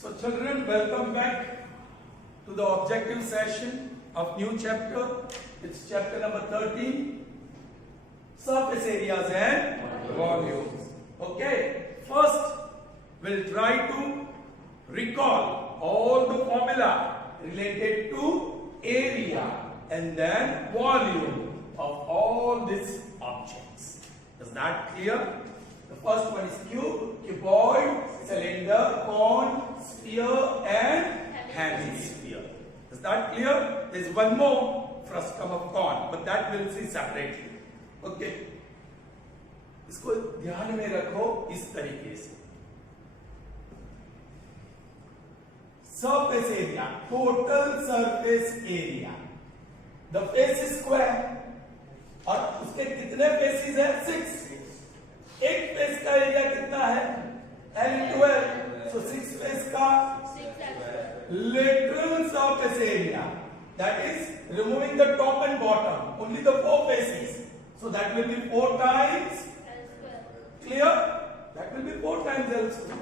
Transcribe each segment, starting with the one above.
So children, welcome back to the objective session of new chapter. It's chapter number 13, surface areas and volumes. Okay, first we'll try to recall all the formula related to area and then volume of all these objects. Is that clear? The first one is cube, cuboid, cylinder, cone, sphere and hemisphere. Is that clear? There is one more frustum of cone, but that we'll see separately. Okay. इसको ध्यान में रखो इस तरीके से. Surface area, total surface area. The face is square. और उसके कितने फेसेस है? 6. एक फेस का एरिया कितना है? L12. So 6 फेस का lateral surface area, that is removing the top and bottom, only the 4 faces. So that will be 4 times. Clear? That will be 4 times L square.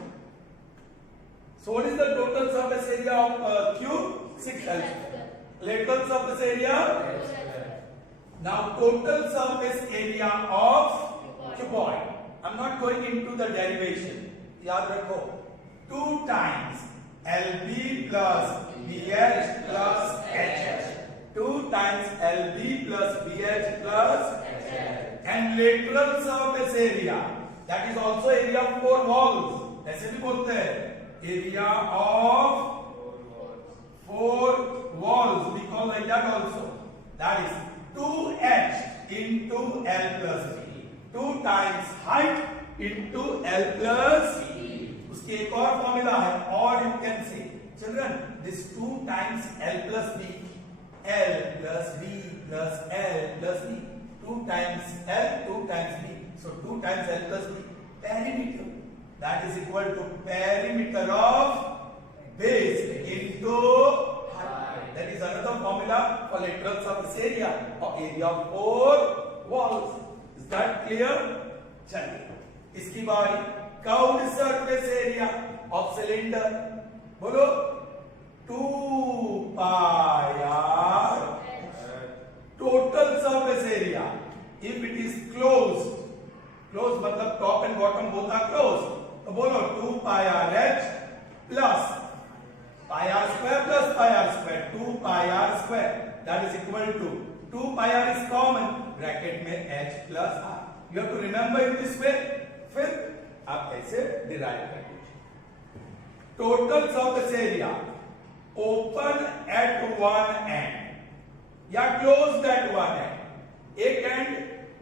So what is the total surface area of cube? 6L square. Lateral surface area? Now total surface area of cuboid. I'm not going into the derivation. याद रखो 2 times LB plus BH plus HH. 2 times LB plus BH plus HH. And lateral surface area, that is also area of 4 walls. ऐसे भी बोलते हैं area of 4 walls. We call like that also. That is 2H into L plus B. 2 times height into L plus B. उसकी एक और formula है, और you can say children this 2 times L plus B, L plus B plus L plus B, 2 times L, 2 times B, so 2 times L plus B, perimeter, that is equal to perimeter of base into height. That is another formula for lateral surface area or area of 4 walls. Is that clear? चलिए इसकी बारी. Curved surface area of cylinder, बोलो 2 pi r. Total surface area if it is closed, closed मतलब top and bottom both are closed, तो बोलो 2 pi r h plus pi r square plus pi r square, 2 pi r square, that is equal to 2 pi r is common, bracket में h plus r. You have to remember in this way. फिर आप ऐसे derive करेंगे. Total surface area open at one and या closed eight one and. एक and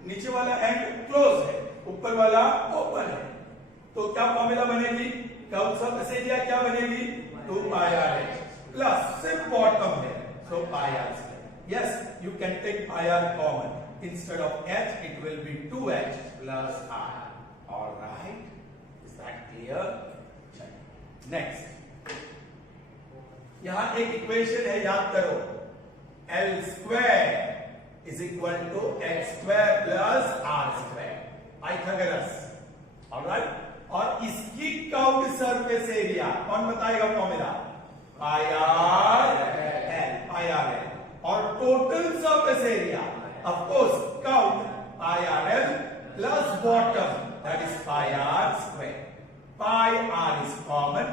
नीचे वाला and close है, ऊपर वाला ओपन है, तो क्या फॉर्मूला बनेगी? कर्व सरफेस एरिया क्या बनेगी? 2 pi r h प्लस सिर्फ बॉटम है, सो pi r square. Yes, you can take pi r common. Instead of h, it will be 2h plus r. All right. Is that clear? Next. यहाँ एक equation है, याद करो. L square is equal to h square plus r square. Pythagoras. All right. और इसकी curved surface area कौन बताएगा formula? pi r l, pi r l. और total surface area of course curved pi r l plus bottom, that is pi r square. Pi r is common,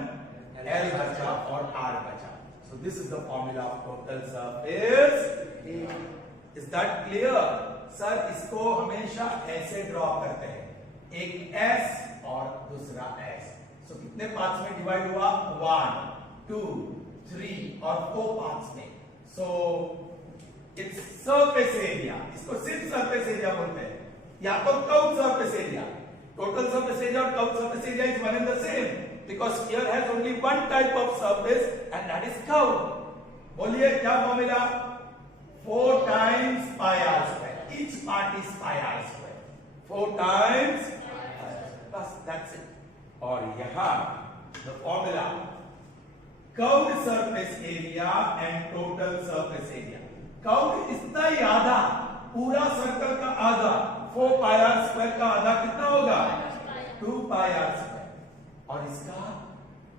l बचा और r बचा. So this is the formula of total surface area. Is that clear? Sir इसको हमेशा ऐसे draw करते हैं, एक s और दूसरा s. So कितने पार्ट्स में डिवाइड हुआ? 1, 2, 3 और 4 पार्ट्स में. So it's surface area. इसको सिर्फ surface area बोलते हैं, या तो curved surface area. Total surface area और curved surface area is one and the same because here has only one type of surface and that is curved. बोलिए क्या formula? 4 times pi r square. Each part is pi r square. 4 times बस, that's it. और यहाँ the formula curved surface area and total surface area. Curve इतना ही आधा, पूरा circle का आधा, 4 pi r square का आधा कितना होगा? 2 pi r square. और इसका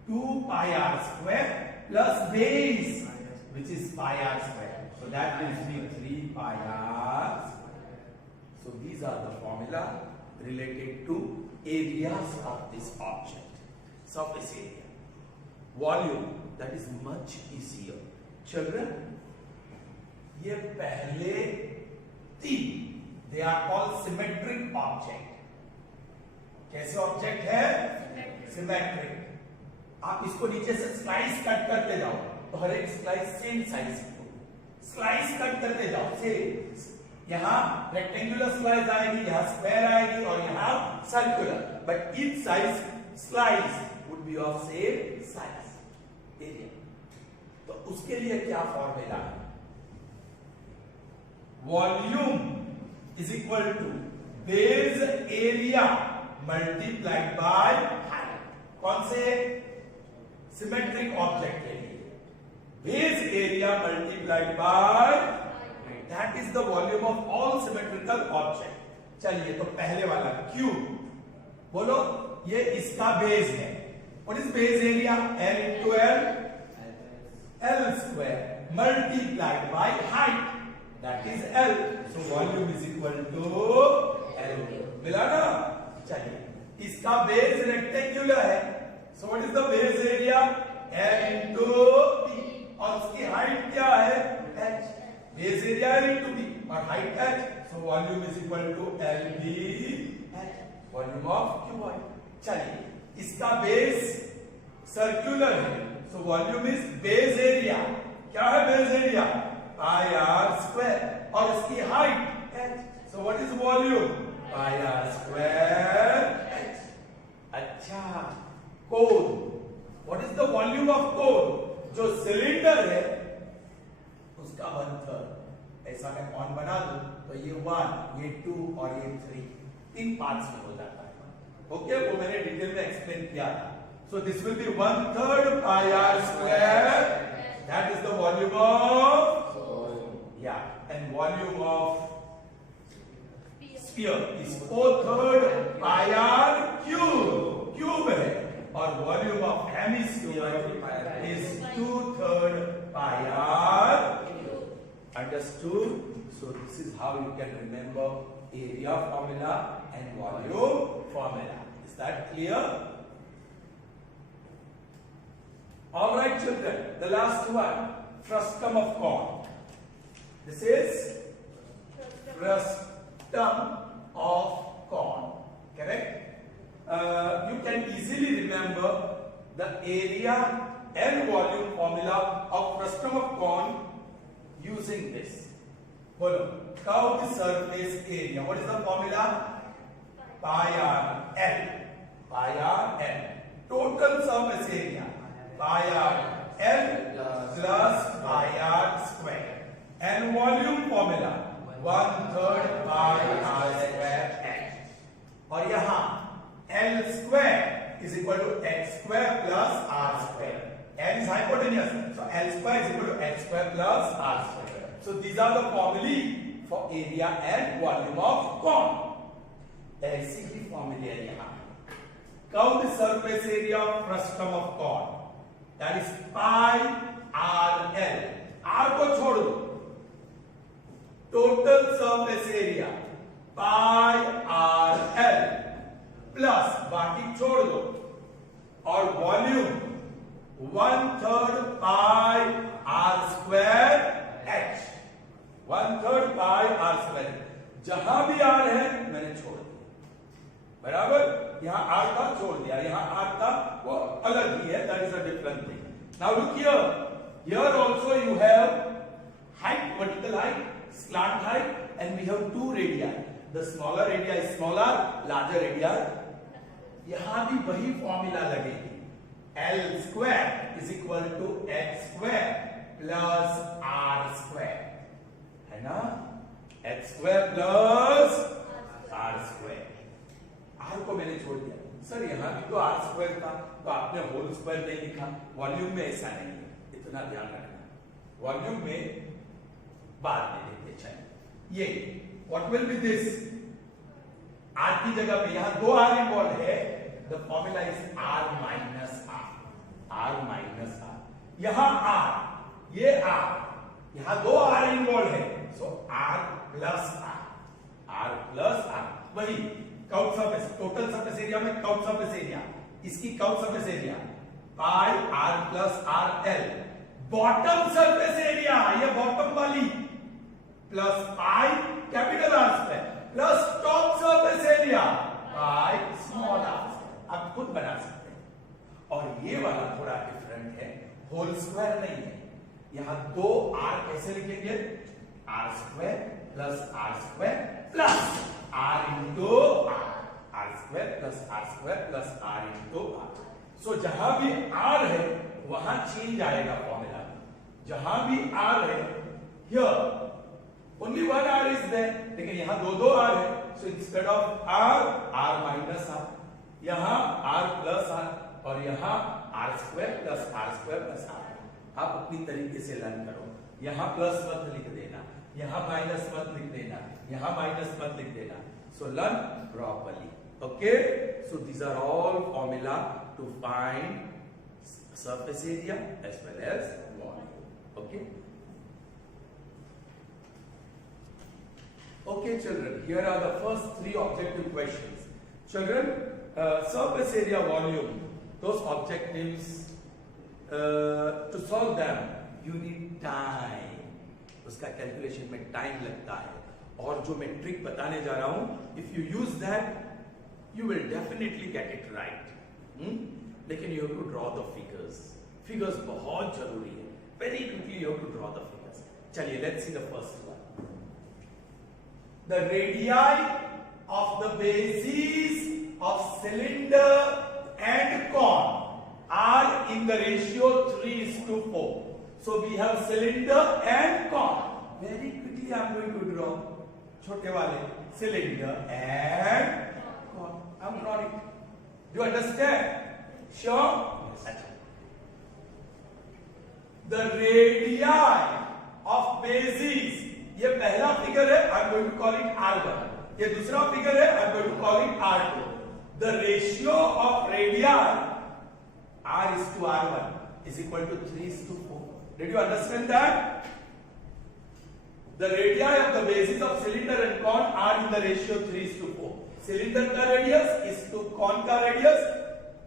2 pi r square plus base, which is pi r square. So that gives me 3 pi r square. So these are the formula related to areas of this object. Surface area. Volume, that is much easier. Children, ये पहले तीन, they are called symmetric object. कैसे object है? Symmetric. आप इसको नीचे से slice cut करते जाओ तो हर एक स्लाइस सेम साइज की हो. स्लाइस कट करते जाओ सेम. यहाँ रेक्टेंगुलर स्लाइस आएगी, यहाँ स्क्वायर आएगी और यहाँ circular. But each size slice would be of same size area. तो उसके लिए क्या फॉर्मूला है? Volume is equal to base area multiplied by height. कौन से? सिमेट्रिक ऑब्जेक्ट के लिए base area multiplied by that is the volume of all symmetrical object. चलिए तो पहले वाला क्यूब बोलो, ये इसका बेस है. What is base area? L into L square multiplied by height, that is L. So volume is equal to L. मिला ना? चलिए इसका बेस रेक्टेंगुलर है. So what is the base area? L into B. और उसकी height क्या है? H. Base area L into B और height H. So volume is equal to LB H. Volume of cuboid. चलिए इसका बेस सर्कुलर है. So volume is base area. क्या है base area? Pi r square. और इसकी height H. So what is volume? Pi r square H. अच्छा, कोन. What is the volume of cone? जो cylinder है उसका 1/3. ऐसा मैं कौन बना दूं तो ये 1, ये 2 और ये 3 तीन पार्ट्स में हो जाता है. ओके, वो मैंने डिटेल में एक्सप्लेन किया था. So this will be 1/3 pi r square. That is the volume of and volume of sphere is 4/3 pi r cube है. और volume of hemisphere is 2/3 pi r. Understood? So this is how you can remember area formula and volume formula. Is that clear? All right, children. The last one, frustum of cone. This is frustum of cone. Correct? You can easily remember the area and volume formula of frustum of cone using this. Follow. Curved surface area. What is the formula? Pi r L. Pi r L. Total surface area. Pi r L plus pi r square. And volume formula 1/3 pi r square H. और यहाँ L square is equal to x square plus r square. L is hypotenuse, so L square is equal to x square plus r square. So these are the formulae for area and volume of cone. ऐसी ही formula है यहाँ. Curved surface area of frustum of cone. That is pi r L. R को छोड़ दो. Total surface area pi r L. Plus बाकी छोड़ दो और वॉल्यूम 1/3 पाई r square H. 1/3 पाई r square. जहां भी r है मैंने छोड़ दिया. बराबर? यहां r था छोड़ दिया, यहां r था वो अलग ही है. That is a different thing. Now look here. Here also you have height, vertical height, slant height, and we have two radii. The smaller area is smaller, larger area. यहां भी वही फॉर्मूला लगेगी. L square is equal to x square plus r square. है ना? x square plus r square. r को मैंने छोड़ दिया. सर यहां भी तो r square था, तो आपने होल स्क्वायर नहीं लिखा. वॉल्यूम में ऐसा नहीं है, इतना ध्यान रखना. वॉल्यूम में बाद में देखते चलिए. ये what will be this? r की जगह पे यहां 2 r इन्वॉल्व है. The formula is r minus r. R minus R. यहां आर, ये आर, यहां दो आर इन्वॉल्व है, सो आर प्लस आर, वही curved surface, total surface area में काउंट सरफेस एरिया, इसकी curved surface area pi R plus R L. Bottom surface area, ये bottom वाली, plus pi capital R square plus top surface area pi small R. आप खुद बना सकते हैं। और ये वाला थोड़ा डिफरेंट है, होल स्क्वायर नहीं है। यहां दो आर कैसे लिखेंगे, R square plus R into R square plus R into R. So जहां भी आर है वहां चेंज आएगा फॉर्मूला। जहां भी आर है, here only one R is there, लेकिन यहां दो आर है, so instead of R minus R, यहां आर प्लस आर, और यहां आर स्क्वायर प्लस आर। आप अपनी तरीके से लर्न करो। यहां प्लस मत लिख देना, यहां माइनस मत लिख देना, यहां माइनस मत लिख देना। So learn properly, okay. So these are all formula to find surface area as well as volume, okay. Okay children, here are the first three objective questions. Children, surface area volume, those objectives, to solve them you need time. उसका calculation में time लगता है, और जो मैं trick बताने जा रहा हूं, if you use that you will definitely get it right. लेकिन you have to draw the figures. Figures बहुत जरूरी है, very quickly you have to draw the figures. चलिए let's see the first one. The radii of the bases of cylinder and cone are in the ratio 3:4. So we have cylinder and cone. Very quickly I am going to draw. छोटे वाले cylinder and cone. I am drawing it. Do you understand? Sure? Yes. The radii of bases, ये पहला figure है, I am going to call it R1। ये दूसरा figure है, I am going to call it R2। The ratio of radii R:R1 is equal to 3:4. Did you understand that? The radii of the bases of cylinder and cone are in the ratio 3:4. Cylinder का radius is to cone का radius,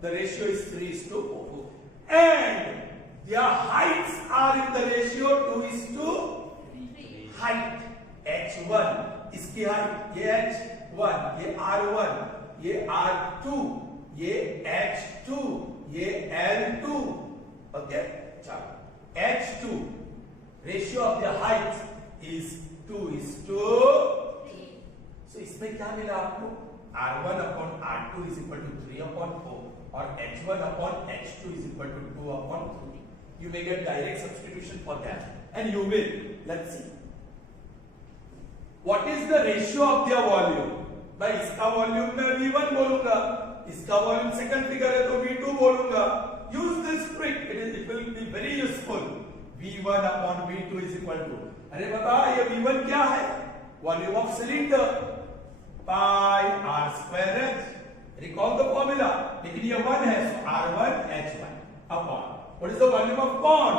the ratio is 3:4. And their heights are in the ratio 2:3. Height h1, इसकी height ये h1, ये r1, ये r2, ये h2, ये l2, okay. चलो h2 ratio of the height is 2:3। सो इसमें क्या मिला आपको, r1 upon r2 is equal to 3/4 और h1 upon h2 is equal to 2/3. You may get direct substitution for that, and you will. Let's see. What is the ratio of their volume? भाई इसका volume मैं V1 बोलूंगा, इसका volume second figure है तो V2 बोलूंगा। Use this trick, it will be very useful. V1 upon V2 is equal to, अरे बाबा ये V1 क्या है, volume of cylinder pi R square H. Recall the formula, लेकिन ये 1 है, so R1 H1 upon, what is the volume of cone?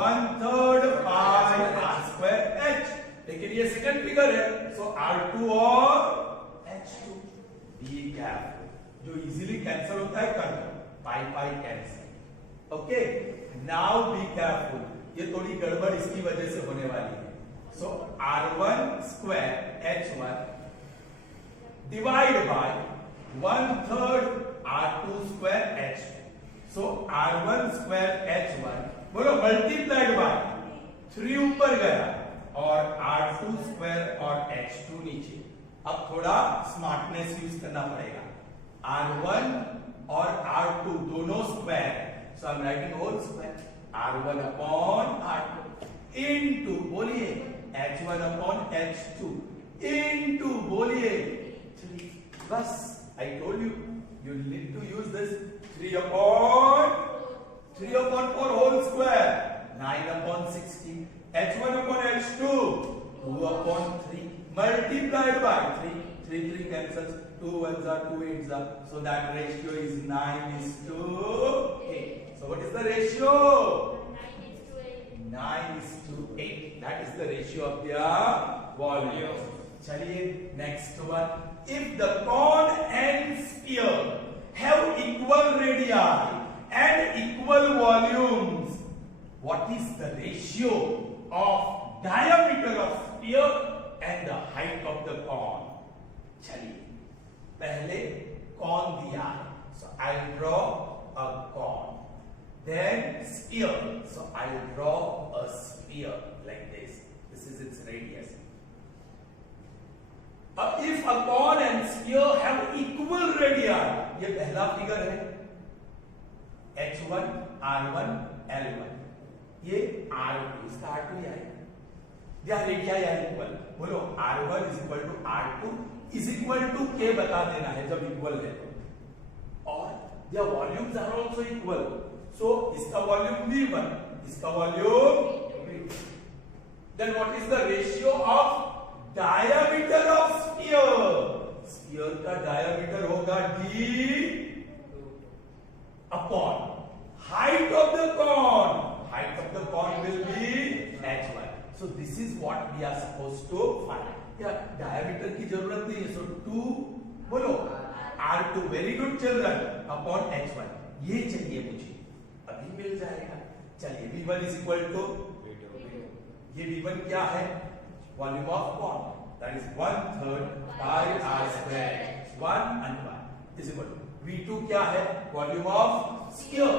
1/3 pi R square H. लेकिन ये second figure है, सो R2 और H2। बी केयरफुल, जो इजीली कैंसिल होता है कर दो, pi cancel, okay. Now be careful, ये थोड़ी गड़बड़ इसकी वजह से होने वाली है। सो R1 square H1 divide by 1/3 R2 square H2। So R1 square H1 बोलो मल्टीप्लाइड बाय 3 ऊपर गया और R2 स्क्वायर और H2 नीचे। अब थोड़ा स्मार्टनेस यूज करना पड़ेगा, R1 और R2 दोनों square, so I am writing whole square, R1 upon R2 into बोलिए H1 upon H2 इनटू बोलिए 3। बस I told you need to use this 3/4 whole square 9/16, H1 upon H2 2/3 multiplied by 3 cancels, 2 ones are 2 8s are. So that ratio is 9:8. So what is the ratio? 9:8. That is the ratio of their volume. चलिए next one. If the cone and sphere have equal radii and equal volumes, what is the ratio of diameter of sphere and the height of the cone? चलिए पहले cone दिया है, so I'll draw a cone. Then sphere, so I'll draw a sphere like this. This is its radius. If a cone and sphere have equal radii, ये पहला figure है, H1, R1, L1. ये R2, इसका R2 ही आएगा. Their radii are equal. बोलो R1 is equal to R2 is equal to K बता देना है जब इक्वल है तो. और their volumes are also equal. So इसका वॉल्यूम V1, इसका volume V2. Then what is the ratio of diameter of sphere? Sphere का diameter होगा D upon height of the cone. Height of the cone will be H1. So this is what we are supposed to find. क्या diameter की जरूरत नहीं है. So 2 बोलो R2, very good children, upon H1. ये चाहिए मुझे, अभी मिल जाएगा. चलिए V1 is equal to ये V1 क्या है? Volume of cone, that is 1/3 pi r square. 1 and 1 is equal to V2 क्या है? Volume of sphere,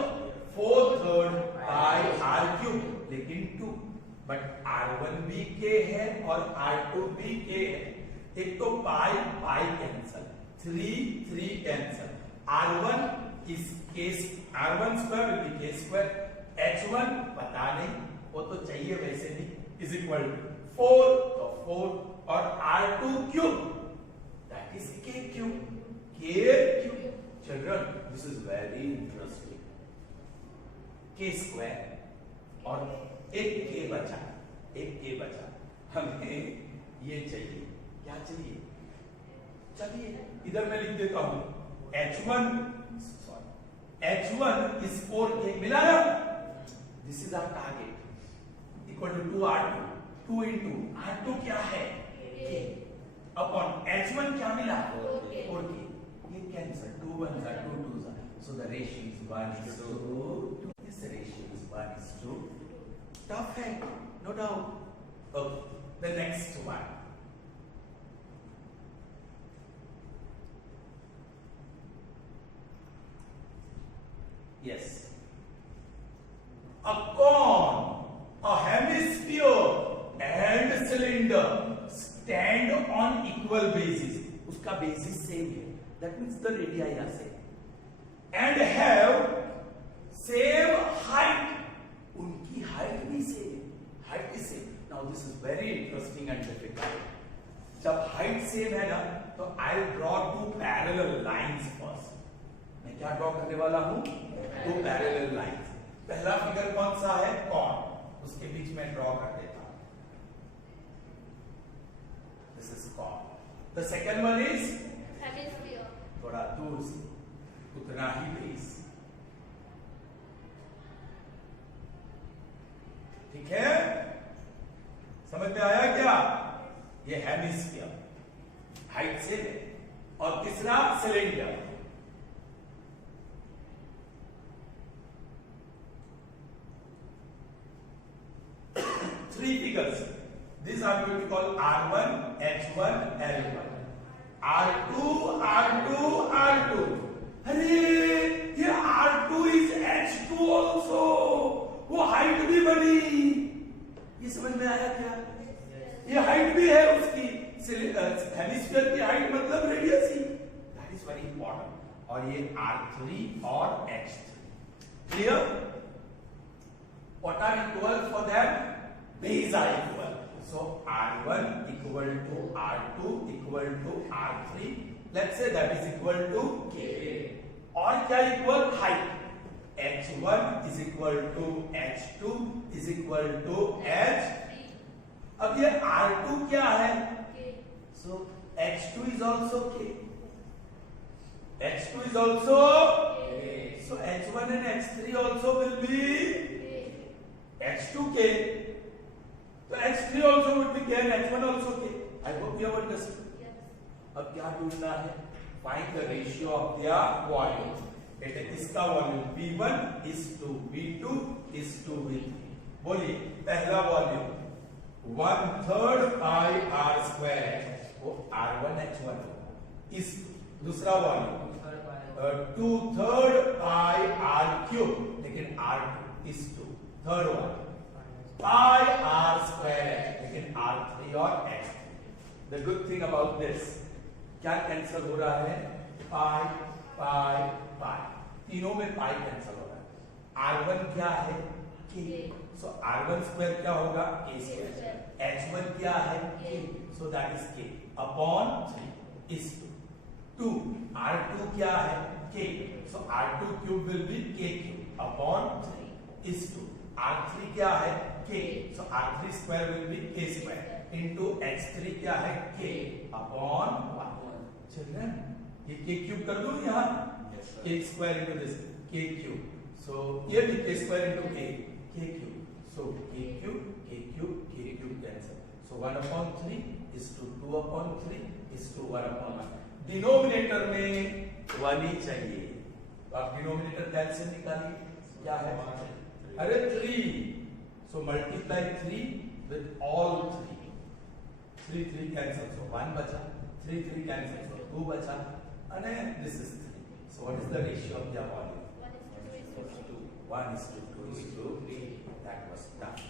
4/3 pi r cube. लेकिन 2, बट R1 भी K है और R2 भी K है. एक तो pi pi cancel, 3 cancel. R1 is K, R1 square will be K square. H1 पता नहीं, वो तो चाहिए वैसे भी, is equal to 4, तो 4 और R2 cube, that is K cube. K cube. Children, this is very interesting. K square और एक K बचा, हमें ये चाहिए. क्या चाहिए? चलिए इधर मैं लिख देता हूं. H1 is 4K. मिला ना? This is our target. Equal to 2R2. 2 into R2 क्या है? K. Upon H1 क्या मिला? 4K. ये cancel. 2 1s are 2 2s are. So the ratio is 1:2. This ratio is 1:2. Tough है, no doubt. Okay, the next one. Yes. A cone, a hemisphere and cylinder stand on equal basis. उसका basis same है. That means the radii are same. And have same height. उनकी height भी same. Height is same. Now this is very interesting and difficult. जब height same है ना, तो I'll draw 2 parallel lines first. मैं क्या draw करने वाला हूं? 2 पैरेलल लाइंस. पहला फिगर कौन सा है? कॉन. उसके बीच में ड्रॉ कर देता हूं. This is cone. The second one is hemisphere. थोड़ा दूर से, उतना ही बेस. ठीक है, समझ में आया क्या? ये हेमिस्फीयर, हाइट से है. और तीसरा cylinder. Three figures. These are going to call R1, H1, L1. R2, R2, R2. अरे ये R2 is H2 also. वो हाइट भी बढ़ी. ये समझ में आया क्या? ये हाइट भी है उसकी. हेमिस्फीयर की हाइट मतलब radius he. That is very important. और ये R3 और H3. Clear? What are equal for them? Base are equal. So R1 equal to R2 equal to R3. Let's say that is equal to K. और क्या equal? Height. H1 is equal to H2 is equal to H3. अब ये R2 क्या है? So H2 is also K. H2 is also K. So H1 and H3 also will be H2K. So H3 also would be K and H1 also K. I hope you have understood. Yes. अब क्या ढूंढना है? Find the ratio of their volume. बेटे इसका volume V1 is to V2 is to V3. बोलिए पहला volume 1/3 pi r square वो R1H1 इस दूसरा वॉल्यूम 2/3 pi r cube लेकिन R2 is to third volume pi r square लेकिन R3 और H3. The good thing about this क्या cancel हो रहा है? पाई पाई पाई तीनों में पाई कैंसिल हो रहा है. R1 क्या है? K. सो R1 स्क्वायर क्या होगा? K square. H1 क्या है? K. So that is K upon 3 is 2. R2 क्या है? K. So R2 cube will be K cube upon 3 is 2. R3 क्या है? K. So R3 square will be K square into H3 क्या है? K अपॉन 1. Children ये k cube कर दूं यहाँ k square into this k cube. So ये भी k square into k cube. So k cube cancel. So 1 upon 3 is to 2 upon 3 is to 1 upon 1. Denominator में 1 ही चाहिए तो आप डिनोमिनेटर कैसे निकालिए? क्या है? अरे 3. So multiply 3 with all 3. 3 cancel. So 1 बचा. 3 cancels, so 2 bacha, and this is 3. So what is the ratio of their volume? 1 is to 2 is to 3. That was done.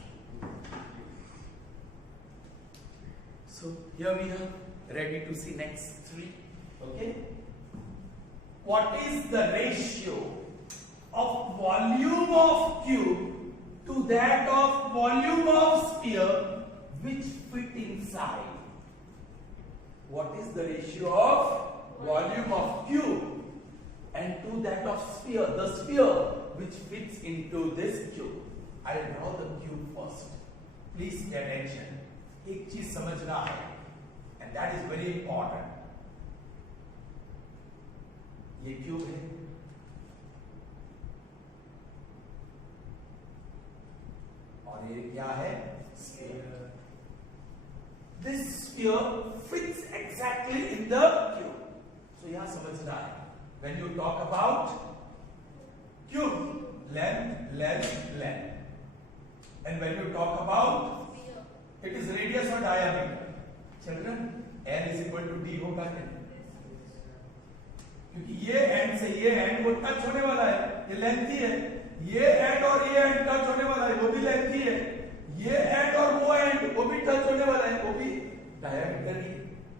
So here we are ready to see next 3. Okay. What is the ratio of volume of cube to that of volume of sphere which fit inside? What is the ratio of volume of cube and to that of sphere, the sphere which fits into this cube? I'll draw the cube first. Please pay attention. एक चीज समझना है and that is very important. ये cube है और ये क्या है? Sphere. This sphere fits exactly in the cube. So यहाँ समझना है. When you talk about cube, length, and when you talk about it is radius or diameter. Children, L is equal to D होगा क्या? क्योंकि ये and से ये and वो टच होने वाला है, ये लेंथ ही है. ये एंड और ये एंड टच होने वाला है, वो भी लेंथ ही है. ये एंड और वो एंड वो भी टच होने वाला है, वो भी डायमीटर ही.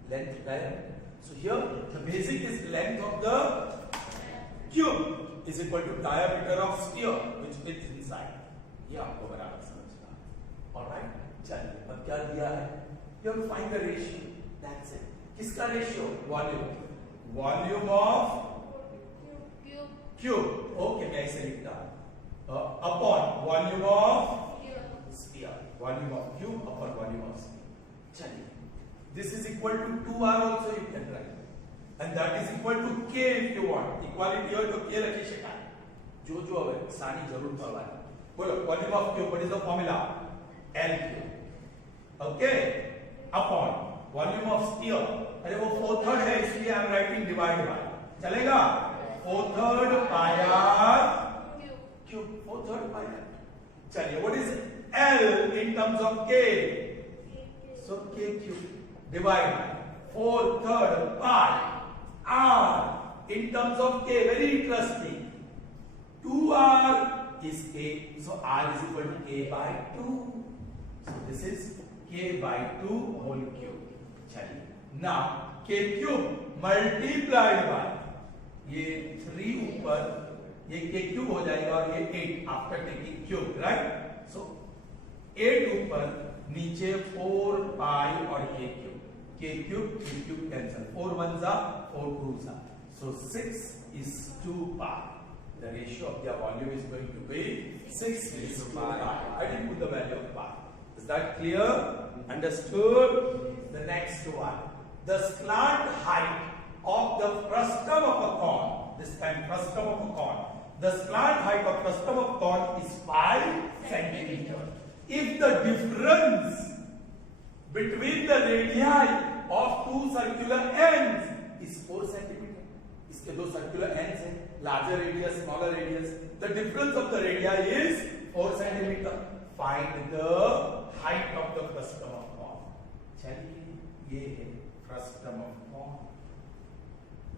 Length diameter. So here the basic is length of the cube is equal to diameter of sphere which fits inside. ये आपको बराबर समझना. ऑलराइट. चलिए अब क्या दिया है? You have to find the ratio. That's it. किसका ratio? Volume of cube. Okay मैं इसे लिखता हूं upon volume of sphere. Volume of cube upon volume of sphere. चलिए. This is equal to 2r also you can write. And that is equal to k if you want. Equality हो तो k लखी शकाय. जो હવે સાની જરૂર પડવાની. બોલો volume of cube what is the formula? L cube. Okay. Upon volume of sphere. अरे वो 4/3 है इसलिए I am writing divide by. चलेगा? 4/3 pi r cube. 4/3 pi r. चलिए what is L in terms of K? So K cube divide by 4/3 pi R in terms of K. Very interesting. 2R is K, so R is equal to K by 2. So this is K by 2 whole cube. चलिए. Now K cube multiplied by ये 3 ऊपर ये K cube हो जाएगा और ये 8 after taking cube, right? So 8 ऊपर नीचे 4 पाई और k cube 3 cube cancel. 4 1s are 4 2s are. So 6 is 2 pi. The ratio of their volume is going to be 6 is to pi. I didn't put the value of pi. Is that clear? Understood? The next one. The slant height of the frustum of a cone, this time frustum of a cone, the slant height of frustum of cone is 5 centimeter. If the difference between the radii of two circular ends is 4 centimeter, इसके दो circular ends हैं, larger radius, smaller radius, the difference of the radii is 4 centimeter. Find the height of the frustum of cone. चलिए, ये है frustum of cone.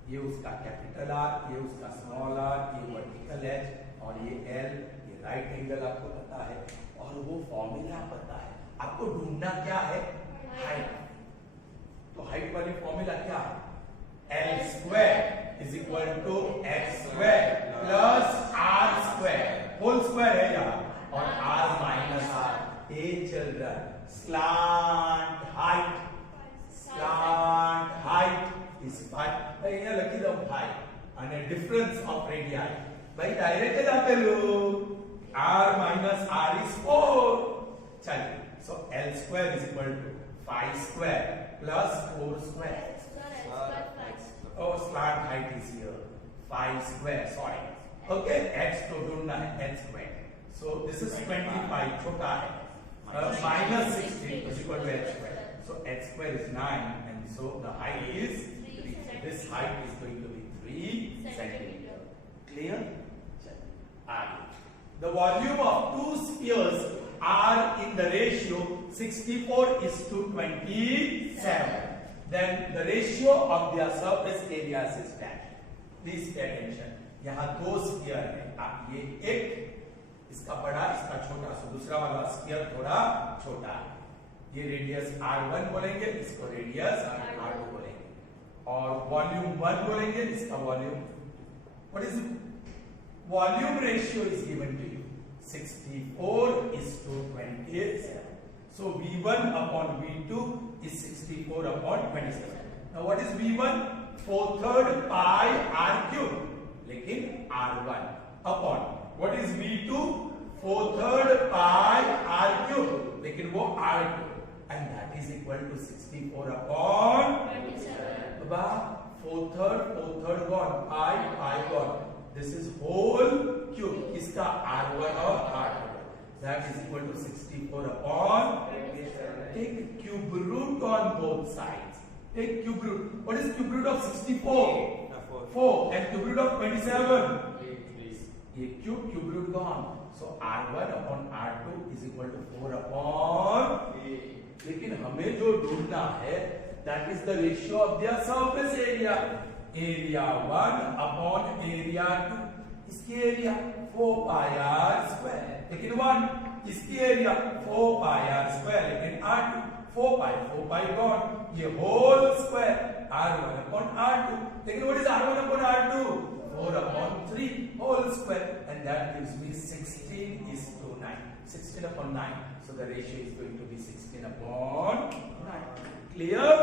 ये उसका capital R, ये उसका स्मॉल आर, ये वर्टिकल एज और ये एल, ये राइट एंगल आपको पता है और वो फॉर्मूला पता है. आपको ढूंढना क्या है? हाइट. तो हाइट वाली फॉर्मूला क्या है? L square is equal to X square plus R square whole square है यहाँ और आर माइनस आर. ए children, slant height, slant height is 5. भाई यहाँ लखी दो 5 અને difference of radii. भाई डायरेक्ट જ આપેલું r minus r is 4. चलिए, so l square is equal to 5 square plus 4 square. Oh, slant height is here 5 square. Sorry. Okay, x तो ढूंढना है n square. So this is 25 छोटा है. Minus 16 is equal to h square. So h square is 9 and so the height is this height is going to be 3 centimeter. Clear? The volume of two spheres are in the ratio 64:27. Then the ratio of their surface areas is dash. Please pay attention. यहाँ दो sphere है. आप ये एक, इसका बड़ा, इसका छोटा, so दूसरा वाला sphere थोड़ा छोटा है. ये रेडियस R1 बोलेंगे, इसको रेडियस R2 बोलेंगे. और वॉल्यूम 1 बोलेंगे, इसका volume. What is volume ratio is given to you 64:27. So V1 upon V2 is 64/27. Now what is V1? 4/3 pi r cube, लेकिन R1 upon what is V2? 4/3 pi r cube, लेकिन वो R2, and that is equal to 64/27. 4/3 gone, pi gone. This is whole cube. इसका R1 और R2. That is equal to 64/27. Take cube root on both sides. Take cube root. What is cube root of 64? 4. And cube root of 27? 8. ये cube root gone. So R1 upon R2 is equal to 4/8. लेकिन हमें जो ढूंढना है, that is the ratio of their surface area. Area 1 upon area 2. इसकी area 4 pi r square, लेकिन 1. इसकी area 4 pi r square, लेकिन r2. 4 pi gone. ये whole square r1 upon r2. लेकिन what is r1 upon r2? 4/3 whole square, and that gives me 16:9. 16/9. So the ratio is going to be 16/9. Clear?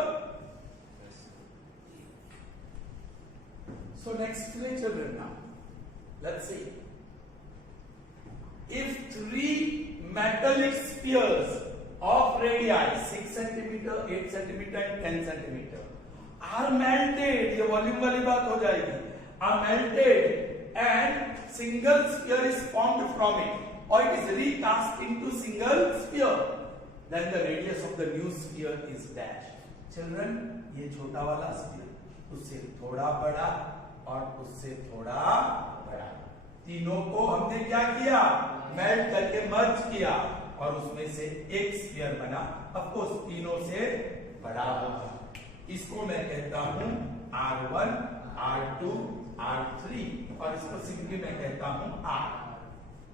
So next, children, now let's see. If 3 metallic spheres of radii 6 cm, 8 cm and 10 cm are melted, ये volume वाली बात हो जाएगी, are melted and single sphere is formed from it, or it is recast into single sphere, then the radius of the new sphere is dash. Children, ये छोटा वाला sphere उससे थोड़ा बड़ा और उससे थोड़ा बड़ा, तीनों को हमने क्या किया? मेल्ट करके मर्ज किया और उसमें से एक स्फीयर बना. ऑफ कोर्स तीनों से बड़ा होगा. इसको मैं कहता हूं R1, R2, R3 और इसको सिंपली मैं कहता हूं R.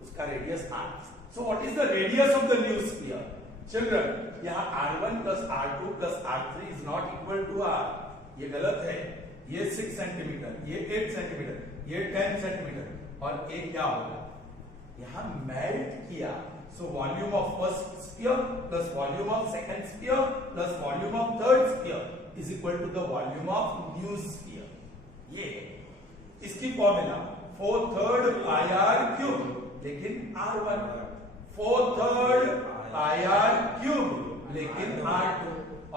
उसका radius R. So what is the radius of the new sphere? Children, यहाँ R1 plus R2 plus R3 is not equal to R. ये गलत है. ये 6 सेंटीमीटर, ये 8 सेंटीमीटर, ये 10 सेंटीमीटर और ये क्या होगा? यहाँ मेल्ट किया. So volume of first sphere plus volume of second sphere plus volume of third sphere is equal to the volume of new sphere. ये इसकी फॉर्मूला 4/3 pi r cube, लेकिन R1, 4/3 pi r cube, लेकिन R2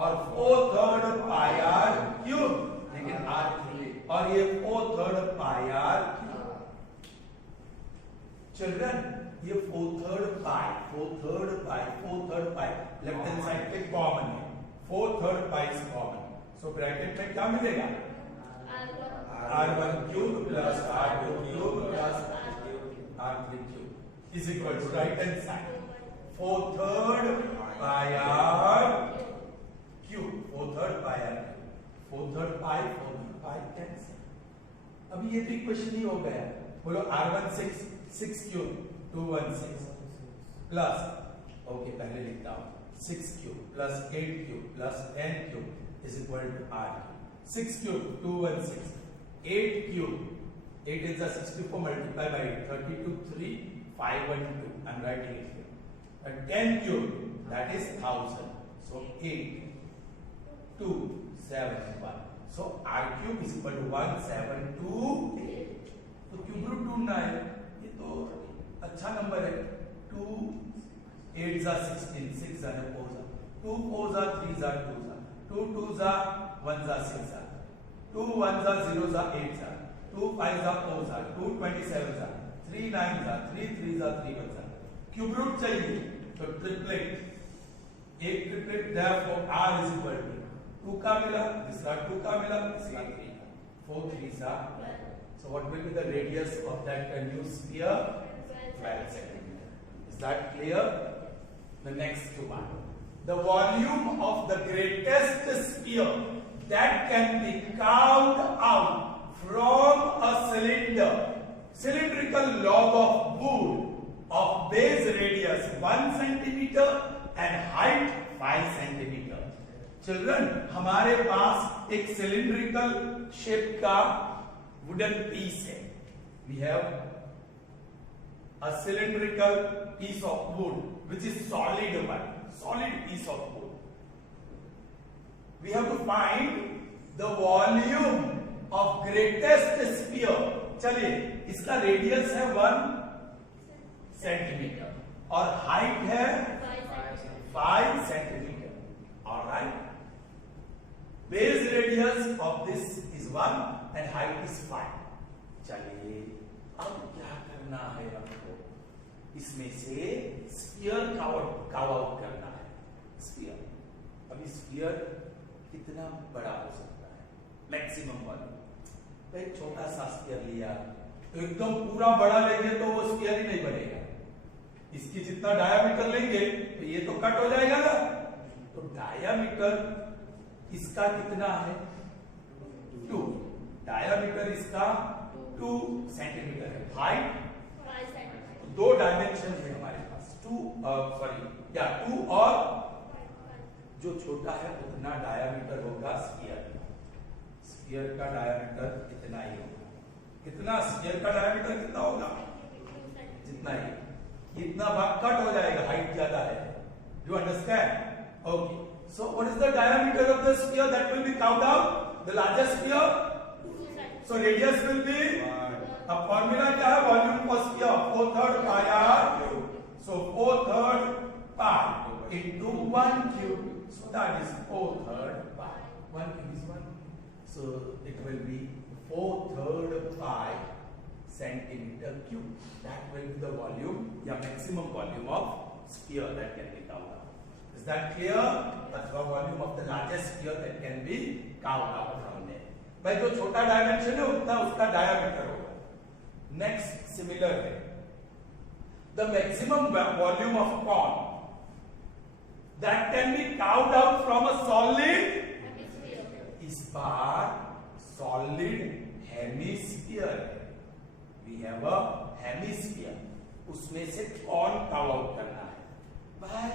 और 4/3 pi r cube, लेकिन R3 और ये 4/3 pi R। Children ये 4/3 pi left hand side पे कॉमन है, 4/3 pi is common, so bracket में क्या मिलेगा R1 cube plus R2 cube plus R3 cube is equal to right hand side 4/3 pi R cube, 4/3 pi R cube, 4/3 pi cancel. अभी ये तो equation ही हो गया, बोलो R1 6 क्यूब 216 प्लस ओके पहले लिखता हूं 6 cube plus 8 cube plus 10 cube is equal to R cube. 6 cube 216, 8 cube 8 is the 64 multiplied by 8 32 3 512 I'm writing it here, and 10 cube that is 1000, so 8 2 7 1, so R cube is equal to 172। तो cube root ढूंढना है, ये तो अच्छा number है। 2 8 जा 16 6 जा 4 जा 2 4 जा 3 जा 2 जा 2 2 जा 1 जा 6 जा 2 1 जा 0 जा 8 जा 2 5 जा 4 जा 2 27 जा 3 9 जा 3 3 जा 3 1 जा। क्यूब रूट चाहिए तो ट्रिपलेट, एक triplet therefore R is equal to 2 का मिला, दूसरा 2 का मिला, तीसरा 3 का, 4 3 जा। So what will be the radius of that new sphere? 12 centimeter. Is that clear? The next one, the volume of the greatest sphere that can be carved out from a cylinder, cylindrical log of wood of base radius 1 centimeter and height 5 centimeter. Children, हमारे पास एक cylindrical shape का wooden piece है। We have a cylindrical piece of wood which is solid piece of wood. We have to find the volume of greatest sphere। चलिए, इसका radius है 1 centimetre और height है 5 centimetre. Alright, base radius of this is 1 and height is 5। चलिए अब क्या करना है हमको, इसमें से स्फीयर कार्व आउट करना है। स्फीयर, अभी स्फीयर कितना बड़ा हो सकता है, मैक्सिमम वॉल्यूम। एक छोटा सा स्फीयर लिया तो एकदम पूरा बड़ा लेंगे तो वो स्फीयर ही नहीं बनेगा, इसकी जितना डायामीटर लेंगे तो ये तो कट हो जाएगा ना। तो डायामीटर इसका कितना है 2, डायामीटर इसका 2 सेंटीमीटर है, हाइट 5 सेंटीमीटर। 2 डायमेंशन है हमारे पास, 2 और जो छोटा है उतना डायामीटर होगा स्फीयर का। स्फीयर का डायामीटर इतना ही होगा। कितना स्फीयर का डायामीटर कितना होगा, जितना ही, इतना भाग कट हो जाएगा, हाइट ज्यादा है। You understand? Okay, so what is the diameter of the sphere that will be carved out? The largest sphere, so radius will be अब फॉर्मूला क्या है, वॉल्यूम पर sphere 4/3 pi R, so 4/3 pi into 1 cube, so that is 4/3 pi, 1 cube is 1, so it will be 4/3 pi centimeter cube. That will be the volume या maximum volume of sphere that can be carved out. Is that clear? That's the volume of the largest sphere that can be carved out from there. भाई जो छोटा dimension है उतना उसका diameter होगा। Next similar है, the maximum volume of cone that can be carved out from a solid is by solid hemisphere। We have a hemisphere, उसमें से कौन carve out करना है भाई,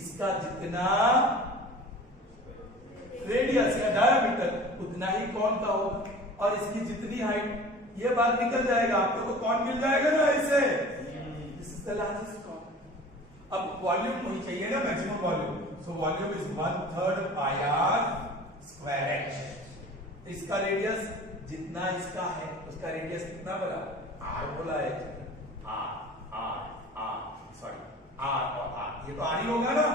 इसका जितना रेडियस या डायमीटर उतना ही कौन का होगा, और इसकी जितनी हाइट, ये बात निकल जाएगा आपको, तो कौन मिल जाएगा ना इसे। दिस इज द लार्जेस्ट कौन। अब वॉल्यूम वही चाहिए ना, maximum volume, so volume is 1/3 pi R square h। इसका रेडियस जितना इसका है उसका रेडियस कितना बोला, R बोला है, R और R, ये तो R ही होगा ना।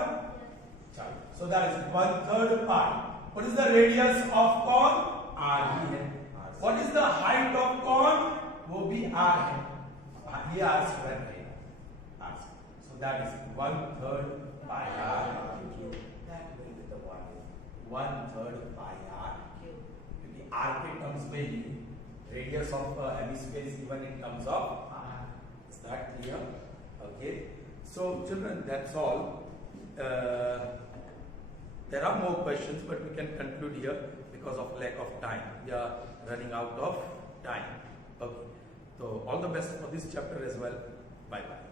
चलो, so that is 1/3 pi। What is the radius of cone? R ही है. What is the height of cone? वो भी R है. ये R square है. R square. So that is 1/3 pi R cube. That will be the one. 1/3 pi R cube. क्योंकि R के terms में ही radius of hemisphere is given in terms of R. Is that clear? Okay. So children, that's all. There are more questions, but we can conclude here because of lack of time. We are running out of time. Okay. So all the best for this chapter as well. Bye bye.